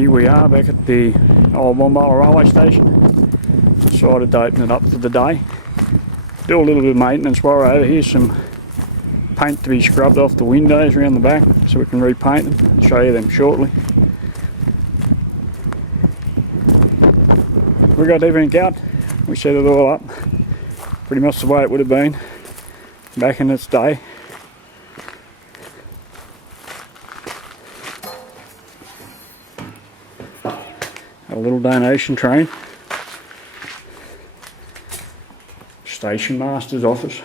Here we are back at the old Bombala railway station. Decided to open it up for the day. Do a little bit of maintenance while we're over here. Some paint to be scrubbed off the windows around the back so we can repaint them. I'll show you them shortly. We got everything out. We set it all up. Pretty much the way it would have been back in its day. A little donation train. Station master's office.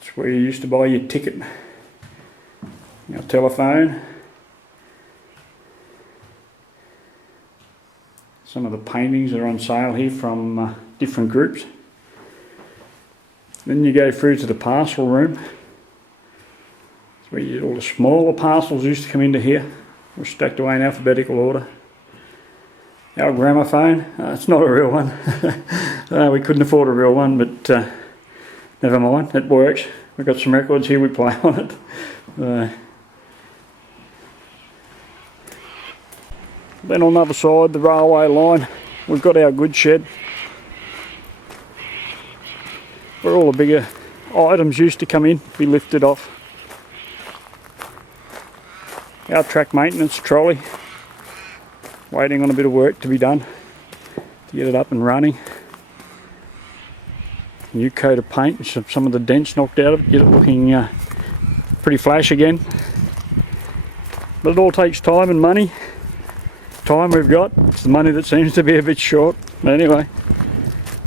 It's where you used to buy your ticket. Your telephone. Some of the paintings are on sale here from different groups. Then you go through to the parcel room. It's where all the smaller parcels used to come into here. We're stacked away in alphabetical order. Our gramophone, it's not a real one. We couldn't afford a real one, but never mind, it works. We've got some records here, we play on it. Then on the other side, the railway line, we've got our goods shed, where all the bigger items used to come in, be lifted off. Our track maintenance trolley, waiting on a bit of work to be done to get it up and running. New coat of paint, some of the dents knocked out of it, get it looking pretty flash again. But it all takes time and money. Time we've got, it's the money that seems to be a bit short. But anyway,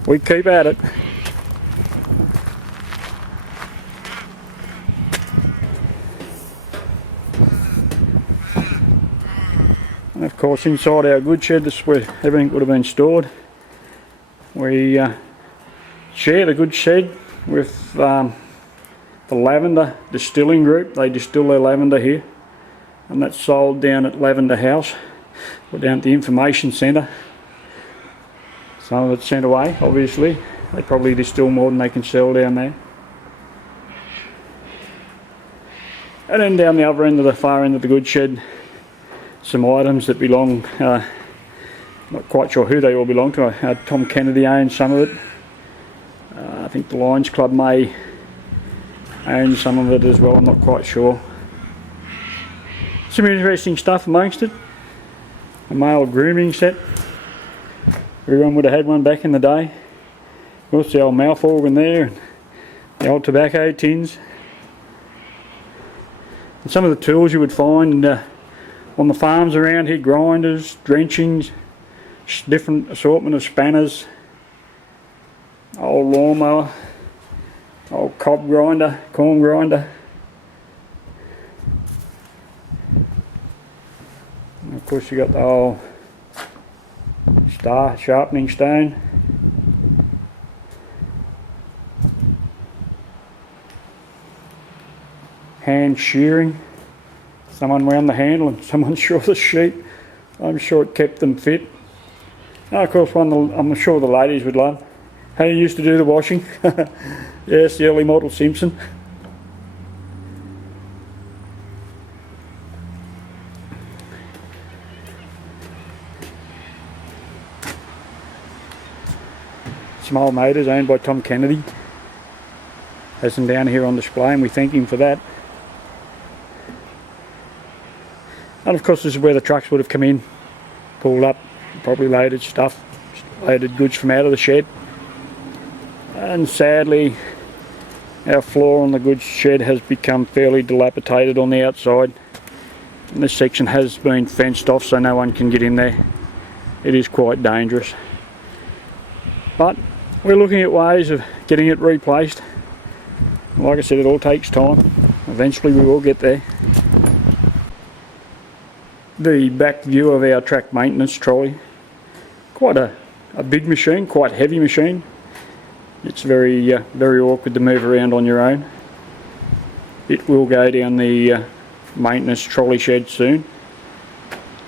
we keep at it. And of course inside our goods shed, this is where everything would have been stored. We share the goods shed with the lavender distilling group. They distill their lavender here, and that's sold down at Lavender House, or down at the information centre. Some of it's sent away, obviously. They probably distill more than they can sell down there. And then down the other end of the far end of the goods shed, some items that belong, not quite sure who they all belong to. Tom Kennedy owns some of it. I think the Lions Club may own some of it as well, I'm not quite sure. Some interesting stuff amongst it. A male grooming set. Everyone would have had one back in the day. Of course, the old mouth organ there, and the old tobacco tins. And some of the tools you would find on the farms around here: grinders, drenchings, different assortment of spanners, old lawnmower, old cob grinder, corn grinder. And of course you got the old star sharpening stone. Hand shearing. Someone wound the handle and someone shore the sheep. I'm sure it kept them fit. Now of course one I'm sure the ladies would love. How you used to do the washing. Yes, the early model Simpson. Some old motors owned by Tom Kennedy. Has them down here on display, and we thank him for that. And of course this is where the trucks would have come in, pulled up, probably loaded stuff, loaded goods from out of the shed. And sadly our floor on the goods shed has become fairly dilapidated on the outside, and this section has been fenced off so no one can get in there. It is quite dangerous, but we're looking at ways of getting it replaced. Like I said, it all takes time. Eventually we will get there. The back view of our track maintenance trolley. Quite a big machine, quite heavy machine. It's very awkward to move around on your own. It will go down the maintenance trolley shed soon.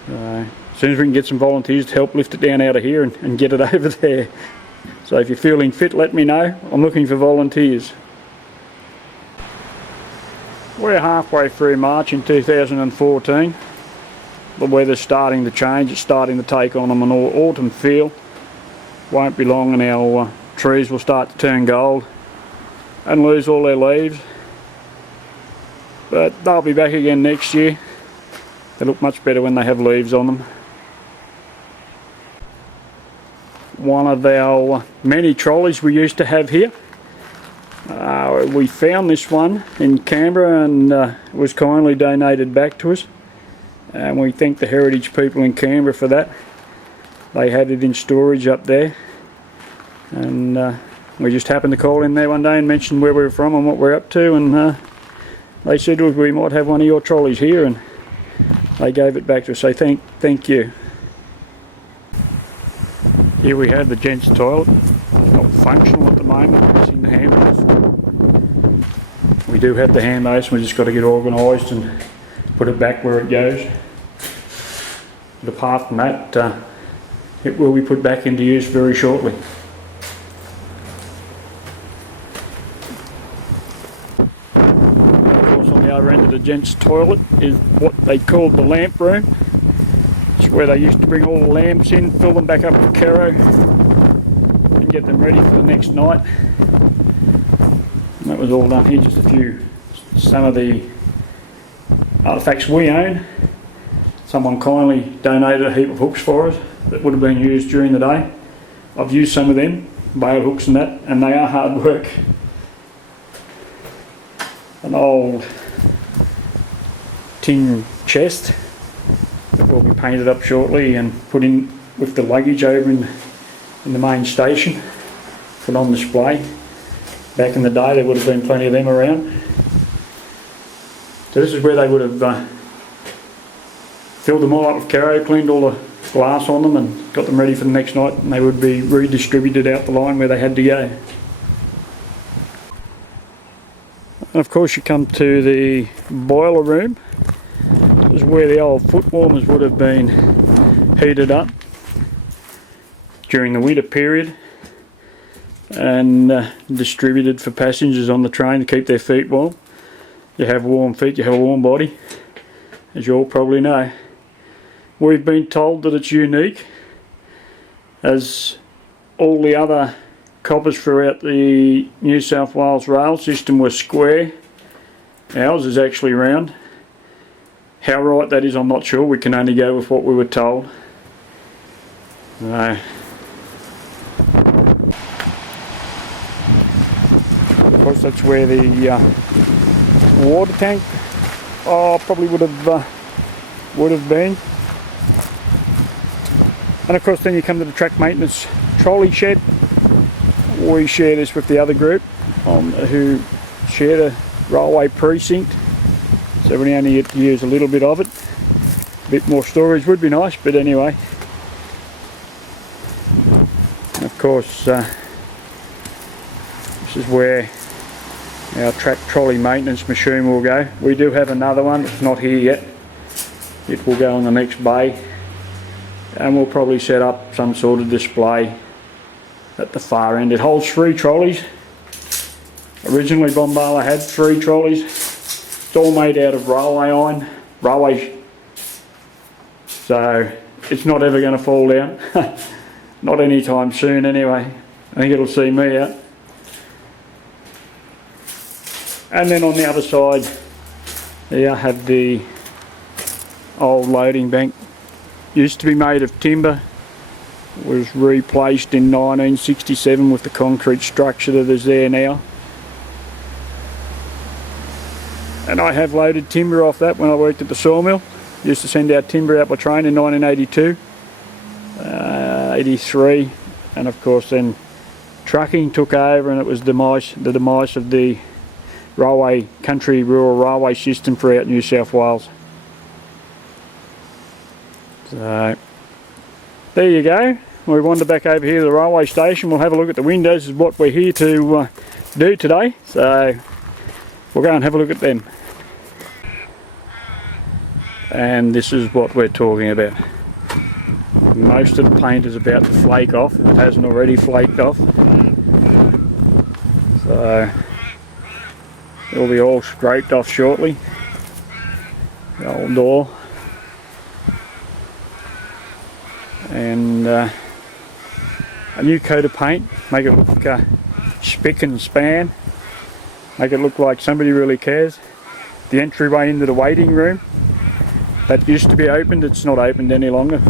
As soon as we can get some volunteers to help lift it down out of here and get it over there. So if you're feeling fit, let me know. I'm looking for volunteers. We're halfway through March in 2014. the weather's starting to change. It's starting to take on them an autumn feel. Won't be long and our trees will start to turn gold and lose all their leaves. But they'll be back again next year. They look much better when they have leaves on them. One of our many trolleys we used to have here. We found this one in Canberra and it was kindly donated back to us. And we thank the heritage people in Canberra for that. They had it in storage up there. And we just happened to call in there one day and mention where we were from and what we're up to. And they said we might have one of your trolleys here. And they gave it back to us. So thank you. Here we have the gents' toilet. It's not functional at the moment, missing the handles. We do have the handles, we just got to get organised and put it back where it goes. But apart from that, it will be put back into use very shortly. Of course, on the other end of the gents' toilet is what they called the lamp room. It's where they used to bring all the lamps in, fill them back up with Caro and get them ready for the next night. And that was all done here, just some of the artefacts we own. Someone kindly donated a heap of hooks for us that would have been used during the day. I've used some of them, bale hooks and that, and they are hard work. An old tin chest that will be painted up shortly and put in with the luggage over in the main station, put on display. Back in the day there would have been plenty of them around. So this is where they would have filled them all up with Caro, cleaned all the glass on them and got them ready for the next night, and they would be redistributed out the line where they had to go. And of course you come to the boiler room. This is where the old foot warmers would have been heated up during the winter period and distributed for passengers on the train to keep their feet warm. You have warm feet, you have a warm body, as you all probably know. We've been told that it's unique, as all the other coppers throughout the New South Wales rail system were square. Ours is actually round. How right that is, I'm not sure. We can only go with what we were told. Of course, that's where the water tank probably would have been. And of course, then you come to the track maintenance trolley shed. We share this with the other group who share the railway precinct. So we only get to use a little bit of it. A bit more storage would be nice, but anyway. And of course, this is where our track trolley maintenance machine will go. We do have another one, it's not here yet. It will go on the next bay, and we'll probably set up some sort of display at the far end. It holds 3 trolleys. Originally Bombala had 3 trolleys. It's all made out of railway iron, so it's not ever going to fall down. Not anytime soon anyway. I think it'll see me out. And then on the other side there I have the old loading bank. Used to be made of timber, was replaced in 1967 with the concrete structure that is there now. And I have loaded timber off that when I worked at the sawmill. Used to send out timber out by train in 1982, 83, and of course then trucking took over, and it was the demise of the rural railway system throughout New South Wales. So there you go. We wander back over here to the railway station. We'll have a look at the windows, is what we're here to do today. So we'll go and have a look at them. And this is what we're talking about. Most of the paint is about to flake off. It hasn't already flaked off. So it'll be all scraped off shortly. The old door. and a new coat of paint, make it look spick and span, make it look like somebody really cares. The entryway into the waiting room, that used to be opened, it's not opened any longer,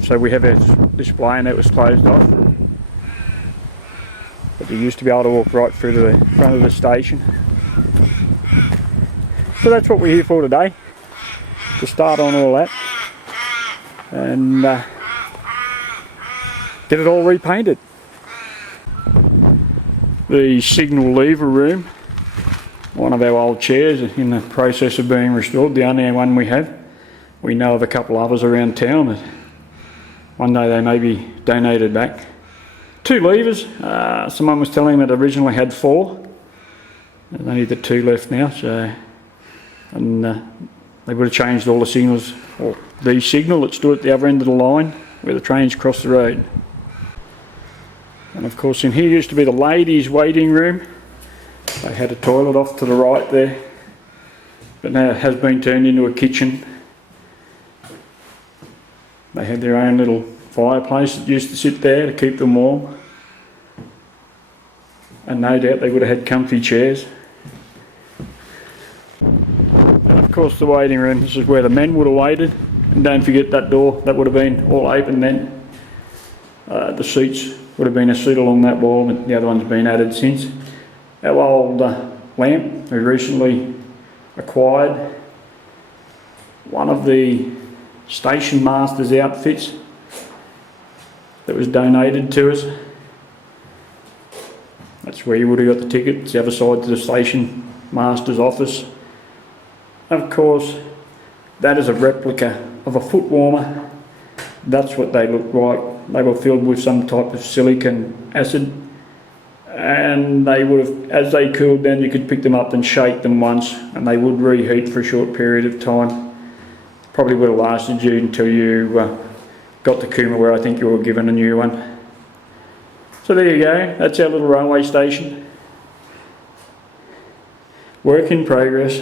so we have a display and that was closed off. But you used to be able to walk right through to the front of the station. So that's what we're here for today, to start on all that and get it all repainted. The signal lever room, one of our old chairs in the process of being restored, the only one we have. We know of a couple others around town that one day they may be donated back. 2 levers, someone was telling me it originally had 4. There's only the 2 left now, so, and they would have changed all the signals, or the signal that stood at the other end of the line where the trains cross the road. And of course in here used to be the ladies' waiting room. They had a toilet off to the right there, but now it has been turned into a kitchen. They had their own little fireplace that used to sit there to keep them warm, and no doubt they would have had comfy chairs. And of course the waiting room, this is where the men would have waited, and don't forget that door, that would have been all open then. The seats would have been a seat along that wall, but the other one's been added since. Our old lamp we recently acquired, one of the station master's outfits that was donated to us. That's where you would have got the ticket. It's the other side to the station master's office. Of course, that is a replica of a foot warmer. That's what they looked like. They were filled with some type of silicon acid, and they would have, as they cooled down, you could pick them up and shake them once and they would reheat for a short period of time. Probably would have lasted you until you got to Cooma, where I think you were given a new one. So there you go, that's our little railway station. Work in progress.